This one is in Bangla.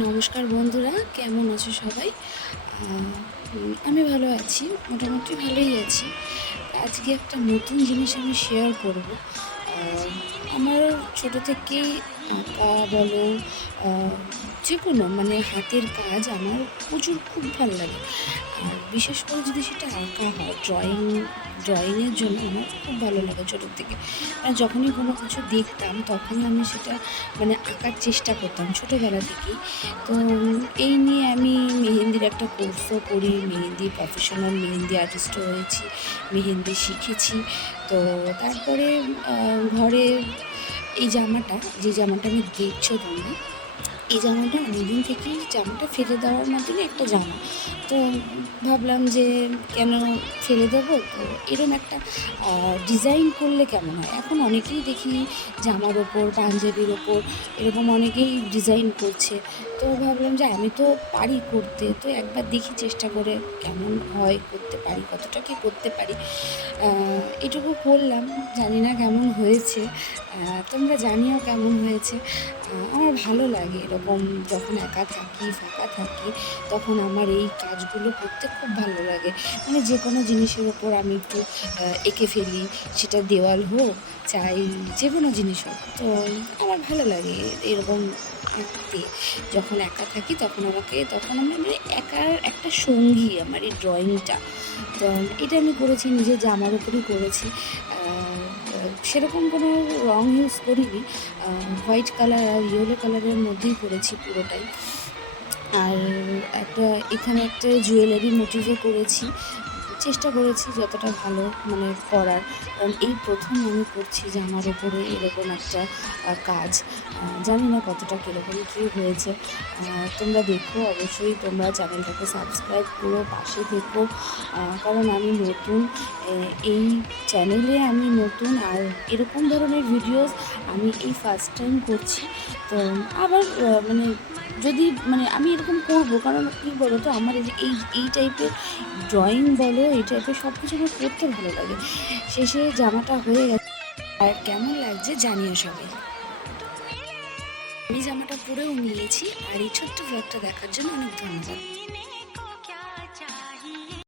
নমস্কার বন্ধুরা, কেমন আছো সবাই? আমি ভালো আছি, মোটামুটি ভালোই আছি। আজকে একটা নতুন জিনিস আমি শেয়ার করব। আমার ছোটো থেকেই আঁকা বলো, আ যে কোনো মানে হাতের কাজ আমার প্রচুর খুব ভালো লাগে। আর বিশেষ করে যদি সেটা আঁকা হয়, ড্রয়িংয়ের জন্য আমার খুব ভালো লাগে ছোটোর থেকে। যখনই কোনো কিছু দেখতাম তখনই আমি সেটা মানে আঁকার চেষ্টা করতাম ছোটোবেলা থেকেই। তো এই নিয়ে আমি মেহেন্দির একটা কোর্সও করি, প্রফেশনাল মেহেন্দি আর্টিস্টও হয়েছি, মেহেন্দি শিখেছি। তো তারপরে আ ঘরে এই জামাটা, যে জামাটা আমি দেখছো তোমরা, এই জামাটা অনেকদিন থেকেই জামাটা ফেলে দেওয়ার মতনই একটা জামা। তো ভাবলাম যে কেন ফেলে দেবো? তো এরম একটা ডিজাইন করলে কেমন হয়? এখন অনেকেই দেখি জামার ওপর, পাঞ্জাবির ওপর এরকম অনেকেই ডিজাইন করছে। তো ভাবলাম যে আমি তো পারি করতে, তো একবার দেখি চেষ্টা করে কেমন হয়, করতে পারি, কতটা কি করতে পারি। এটুকু করলাম, জানি না কেমন হয়েছে। তোমরা জানিও কেমন হয়েছে। আমার ভালো লাগে এরকম, যখন একা থাকি, ফাঁকা থাকি, তখন আমার এই কাজগুলো করতে খুব ভালো লাগে। মানে যে কোনো জিনিসের ওপর আমি একটু এঁকে ফেলি, সেটা দেওয়াল হোক, চাই যে কোনো জিনিস হোক। তো আমার ভালো লাগে এরকম আঁকতে। যখন একা থাকি তখন আমি মানে একার একটা সঙ্গী আমার এই ড্রয়িংটা। তো এটা আমি করেছি, নিজের জামার উপরই করেছি। আ আ সেরকম কোনো রং ইউজ করিনি। হোয়াইট কালার আর ইয়েলো কালারের মধ্যেই করেছি পুরোটাই। আর এখানে একটা জুয়েলারি মোটিভে করেছি। চেষ্টা করেছি যতটা ভালো মানে করার। কারণ এই ১ম আমি করছি জামার ওপরে এরকম একটা কাজ। জানি না কতটা কীরকম কী হয়েছে। তোমরা দেখো, অবশ্যই তোমরা চ্যানেলটাকে সাবস্ক্রাইব করো, পাশে থেকো। কারণ আমি নতুন, এই চ্যানেলে আমি নতুন, আর এরকম ধরনের ভিডিওস আমি এই ফার্স্ট টাইম করছি। তো আবার মানে যদি মানে আমি এরকম করব, কারণ কী বলো তো, আমার এই টাইপের ড্রয়িং বলো, এই টাইপের সব কিছু আমার করতে ভালো লাগে। শেষে জামাটা হয়ে গেছে। আর কেমন লাগছে জানিও সবাই। আমি জামাটা পরেও নিয়েছি। আর এই ছোট্ট ব্লগটা দেখার জন্য অনেক ধন্যবাদ।